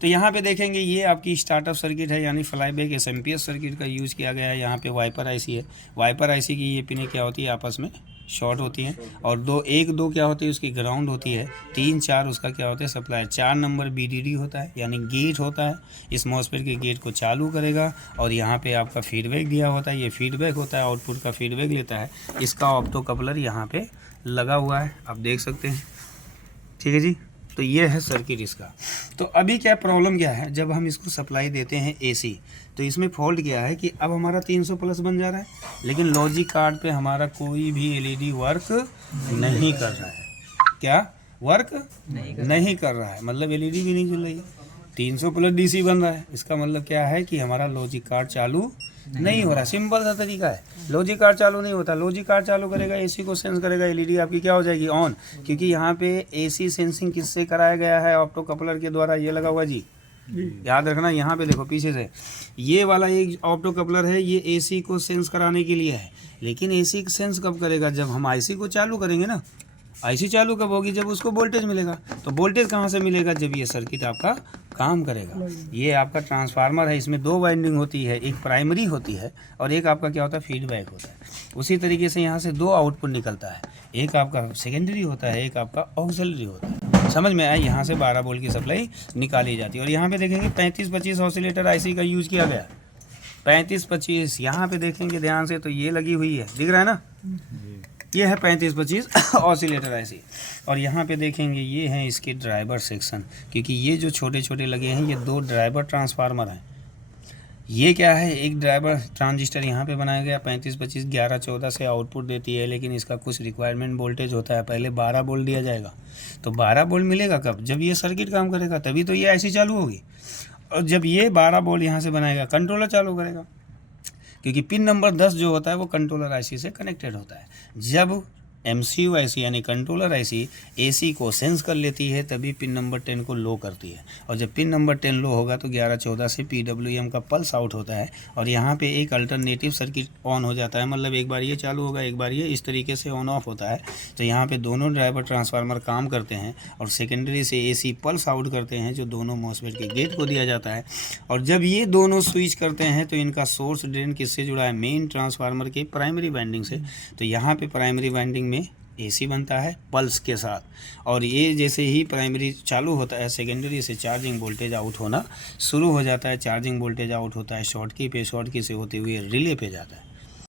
तो यहाँ पे देखेंगे ये आपकी स्टार्टअप सर्किट है, यानी फ्लाईबैक एसएमपीएस सर्किट का यूज़ किया गया है। यहाँ पे वाइपर आईसी है, वाइपर आईसी की ये पिनें क्या होती है, आपस में शॉर्ट होती हैं, और दो क्या होती है उसकी ग्राउंड होती है, 3-4 उसका क्या होता है सप्लाई, 4 नंबर बीडीडी होता है, यानी गेट होता है, इस मॉसफेट के गेट को चालू करेगा। और यहाँ पे आपका फीडबैक दिया होता है, ये फीडबैक होता है, आउटपुट का फीडबैक लेता है। इसका ऑप्टो कपलर यहाँ पे लगा हुआ है, आप देख सकते हैं, ठीक है जी। तो ये है सर्किट इसका। तो अभी क्या प्रॉब्लम क्या है, जब हम इसको सप्लाई देते हैं एसी, तो इसमें फॉल्ट क्या है कि अब हमारा 300 प्लस बन जा रहा है, लेकिन लॉजिक कार्ड पे हमारा कोई भी एलईडी वर्क नहीं कर रहा है। क्या वर्क नहीं कर रहा है, मतलब एलईडी भी नहीं जल रही है, 300 प्लस डीसी बन रहा है। इसका मतलब क्या है कि हमारा लॉजिक कार्ड चालू नहीं हो रहा। सिंपल सा तरीका है, लॉजिक कार्ड चालू नहीं होता, लॉजिक कार्ड चालू करेगा, एसी को सेंस करेगा, एलईडी आपकी क्या हो जाएगी ऑन, क्योंकि यहाँ पे एसी सेंसिंग किससे कराया गया है, ऑप्टो कपलर के द्वारा। ये लगा हुआ जी, याद रखना। यहाँ पे देखो पीछे से ये वाला एक ऑप्टो कपलर है, ये एसी को सेंस कराने के लिए है, लेकिन एसी सेंस कब करेगा, जब हम आईसी को चालू करेंगे ना। आईसी चालू कब होगी, जब उसको वोल्टेज मिलेगा। तो वोल्टेज कहाँ से मिलेगा, जब ये सर्किट आपका काम करेगा। ये आपका ट्रांसफार्मर है, इसमें 2 वाइंडिंग होती है, एक प्राइमरी होती है और एक आपका क्या होता है फीडबैक होता है। उसी तरीके से यहाँ से 2 आउटपुट निकलता है, एक आपका सेकेंडरी होता है, एक आपका ऑक्सिलरी होता है। समझ में आया, यहाँ से 12 वोल्ट की सप्लाई निकाली जाती है। और यहाँ पे देखेंगे 35-25 ऑसिलेटर आईसी का यूज़ किया गया, 35-25 यहाँ पे देखेंगे ध्यान से, तो ये लगी हुई है, दिख रहा है ना, ये है 35-25 ऑसिलेटर आईसी। और यहाँ पे देखेंगे ये हैं इसके ड्राइवर सेक्शन, क्योंकि ये जो छोटे छोटे लगे हैं ये 2 ड्राइवर ट्रांसफार्मर हैं। ये क्या है, एक ड्राइवर ट्रांजिस्टर यहाँ पे बनाया गया, 35-25 11-14 से आउटपुट देती है, लेकिन इसका कुछ रिक्वायरमेंट वोल्टेज होता है। पहले 12 वोल्ट दिया जाएगा, तो 12 वोल्ट मिलेगा कब, जब ये सर्किट काम करेगा, तभी तो ये ऐसी चालू होगी। और जब ये 12 वोल्ट यहाँ से बनाएगा, कंट्रोलर चालू करेगा, क्योंकि पिन नंबर 10 जो होता है वो कंट्रोलर आईसी से कनेक्टेड होता है। जब एमसीयू आईसी यानी कंट्रोलर आईसी एसी को सेंस कर लेती है, तभी पिन नंबर 10 को लो करती है। और जब पिन नंबर 10 लो होगा तो 11-14 से पीडब्ल्यूएम का पल्स आउट होता है, और यहाँ पे एक अल्टरनेटिव सर्किट ऑन हो जाता है, मतलब एक बार ये चालू होगा, एक बार ये, इस तरीके से ऑन ऑफ होता है। तो यहाँ पे दोनों ड्राइवर ट्रांसफार्मर काम करते हैं, और सेकेंडरी से एसी पल्स आउट करते हैं, जो दोनों मॉसफेट के गेट को दिया जाता है। और जब ये दोनों स्विच करते हैं तो इनका सोर्स ड्रेन किससे जुड़ा है, मेन ट्रांसफार्मर के प्राइमरी वाइंडिंग से। तो यहाँ पे प्राइमरी वाइंडिंग में एसी बनता है पल्स के साथ, और ये जैसे ही प्राइमरी चालू होता है, सेकेंडरी से चार्जिंग वोल्टेज आउट होना शुरू हो जाता है। चार्जिंग वोल्टेज आउट होता है शॉर्ट की पे, शॉर्ट की से होते हुए रिले पे जाता है।